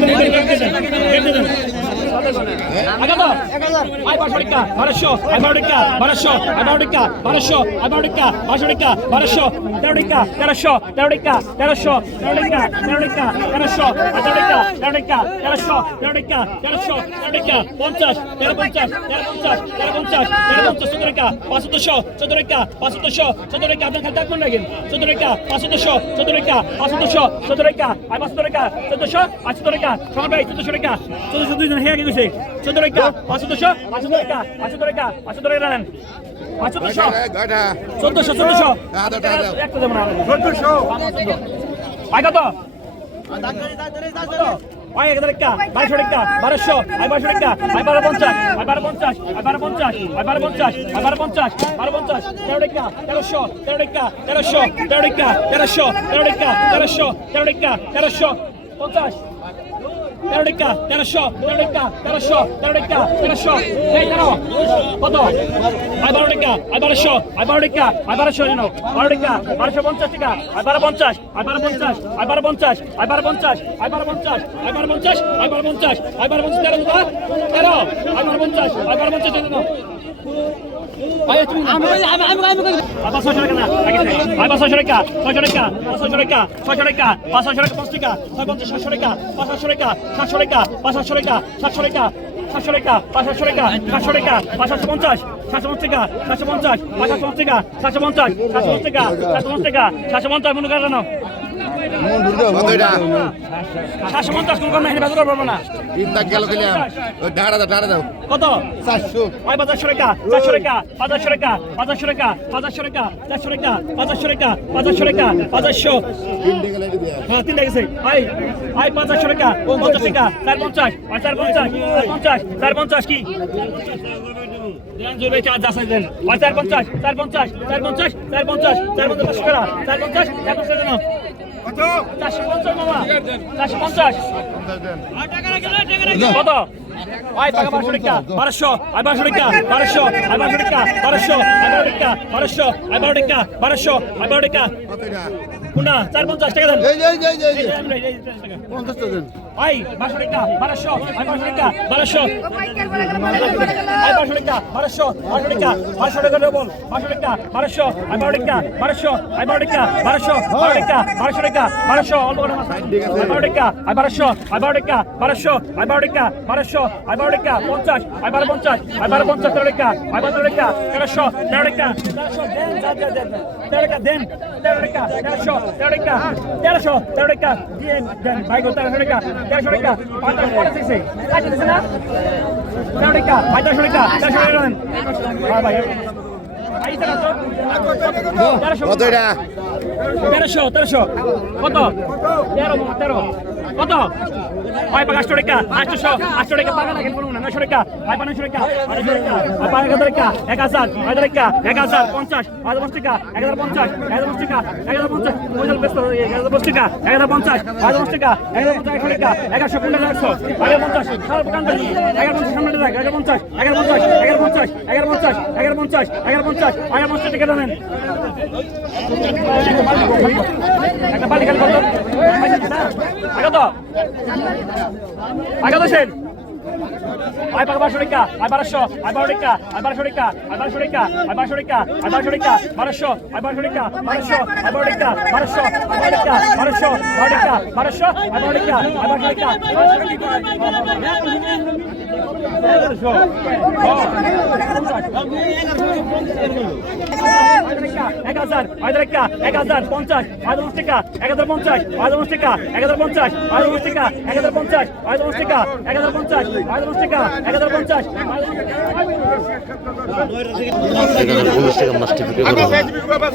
¡Vamos! ¡Vamos! পঞ্চাশ তেরো পঞ্চাশ তেরো পঞ্চাশ তেরো পঞ্চাশ তেরো পঞ্চাশ চোদ্দ রেখা পাঁচশো চোদ্দ রেখা পাঁচশো চোদ্দ রেখা আপনার খালি থাকবেন রাখেন চোদ্দ রেখা পাঁচশো চোদ্দ রেখা পাঁচশো চোদ্দ রেখা আর পাঁচশো রেখা চোদ্দশো আর চোদ্দ রেখা সবাই চোদ্দশো রেখা চোদ্দশো দুইজন হ্যাঁ কি গেছে চোদ্দ টাকা পাঁচশো পাঁচশো টাকা পাঁচশো টাকা পাঁচশো টাকা রাখেন পাঁচশো চোদ্দশো চোদ্দশো। একটা দেবো না চোদ্দশো। আয় কত? আয় এক টাকা বারোশো টাকা বারোশো আয় বারোশো টাকা আয় বারো পঞ্চাশ আয় বারো পঞ্চাশ আয় বারো পঞ্চাশ আয় বারো পঞ্চাশ আয় বারো পঞ্চাশ বারো পঞ্চাশ তেরো টাকা তেরোশো তেরো টাকা তেরোশো তেরো টাকা তেরোশো তেরো টাকা তেরোশো তেরো টাকা তেরোশো পঞ্চাশ। তেরো টাকা তেরোশো তেরো টাকা তেরোশো তেরো টাকা তেরোশো এই তেরো কত আয় বারো টাকা আয় বারোশো আয় বারো টাকা আয় বারোশো জানো বারো টাকা বারোশো পঞ্চাশ টাকা আয় বারো পঞ্চাশ আয় বারো পঞ্চাশ আয় বারো পঞ্চাশ আয় বারো পঞ্চাশ আয় বারো পঞ্চাশ আয় বারো পঞ্চাশ আয় বারো পঞ্চাশ আয় বারো পঞ্চাশ তেরো তেরো আয় বারো পঞ্চাশ আয় বারো পঞ্চাশ জানো সাতশো টাকা পাঁচশো টাকা সাতশো টাকা পাঁচশো পঞ্চাশ সাতশো পঞ্চাশ টাকা সাতশো পঞ্চাশ পাঁচশো পঞ্চাশ টাকা সাতশো পঞ্চাশ সাতশো পঞ্চাশ টাকা সাতশো পঞ্চাশ টাকা সাতশো পঞ্চাশ মনে করেন কত ওই বাজারশো টাকা। চারশো টাকা পাঁচশো টাকা পাঁচশো টাকা পাঁচশো টাকা চারশো টাকা পাঁচশো টাকা পাঁচশো টাকা পাঁচশো হ্যাঁ তিনটা গেছে আই আই পাঁচশো টাকা ও পঞ্চাশ টাকা চার পঞ্চাশ আর চার পঞ্চাশ চার পঞ্চাশ চার পঞ্চাশ কি জোরে চার দাস দেন আর চার পঞ্চাশ চার পঞ্চাশ চার পঞ্চাশ চার পঞ্চাশ চার পঞ্চাশ টাকা চার পঞ্চাশ চার পঞ্চাশ দেন চারশো পঞ্চাশ বাবা চারশো পঞ্চাশ কত? আয় টাকা বারোশো টাকা। বারোশো আয় বারোশো টাকা। বারোশো আয় বারোশো টাকা। বারোশো আয় বারো টাকা। বারোশো আয় বারো টাকা। বারোশো আয় বারো টাকা। কোনটা চার পঞ্চাশ টাকা দেন বারোশো টাকা বারোশো আয় বারোশো টাকা বারোশো আয় বারোশো টাকা বারোশো বারোশো টাকা বারোশো টাকা ডবল বারোশো টাকা বারোশো বারো টাকা বারোশো বারো টাকা বারোশো বারো টাকা বারোশো টাকা বারোশো অল্প আয় বারো টাকা বারোশো আয় বারো টাকা বারোশো বারো টাকা বারোশো বারো টাকা পঞ্চাশ আয় বারো পঞ্চাশ আয় বারো পঞ্চাশ তেরো টাকা আয় বারো টাকা তেরোশো তেরো টাকা তেরোশো দেন যা, যা, যা, যা। তেরো টাকা দেন তেরো টাকা তেরোশো তেরো টাকা তেরোশো তেরো টাকা দিয়ে দেন ভাই গো তেরোশো টাকা তেরোশো টাকা। পঞ্চাশ দিছে। কাটে দিছে না? তেরো টাকা তেরোশো টাকা তেরোশো টাকা দেন হ্যাঁ ভাই। তেরোশো তেরোশো। কত? তেরো তেরো। কত? পাঁচ আটশো টাকা আটশো আটশো টাকা পাকা না খেলব না নশো টাকা হয় পাঁচশো টাকা আড়াইশো টাকা হয় পাঁচ হাজার টাকা এক হাজার হাজার টাকা এক হাজার পঞ্চাশ হাজার পাঁচ টাকা এক হাজার পঞ্চাশ এক হাজার পাঁচ টাকা এক হাজার পঞ্চাশ পঁয়তাল্লিশ ব্যস্ত এক হাজার পাঁচ টাকা এক হাজার পঞ্চাশ হাজার পাঁচ টাকা এক হাজার পঞ্চাশ একশো টাকা এগারোশো পনেরো একশো এগারো পঞ্চাশ সারা দোকান থেকে এগারো পঞ্চাশ সামনে দেখ এগারো পঞ্চাশ এগারো পঞ্চাশ এগারো পঞ্চাশ এগারো পঞ্চাশ এগারো পঞ্চাশ এগারো পঞ্চাশ এগারো পঞ্চাশ টাকা জানেন একটা বালি খালি কত সেন আই পাকা বারোশো টাকা আই বারোশো আই বারো টাকা আই বারোশো টাকা আই বারোশো টাকা আই বারোশো টাকা আই বারোশো টাকা বারোশো আই টাকা এক হাজার হাজার টাকা এক হাজার পঞ্চাশ হাজার দশ টাকা এক হাজার পঞ্চাশ হাজার দশ টাকা এক হাজার পঞ্চাশ হাজার দশ টাকা এক হাজার পঞ্চাশ হাজার দশ টাকা এক হাজার পঞ্চাশ। হাজার দশ টাকা এক হাজার পঞ্চাশ এখানে পঞ্চাশ টাকা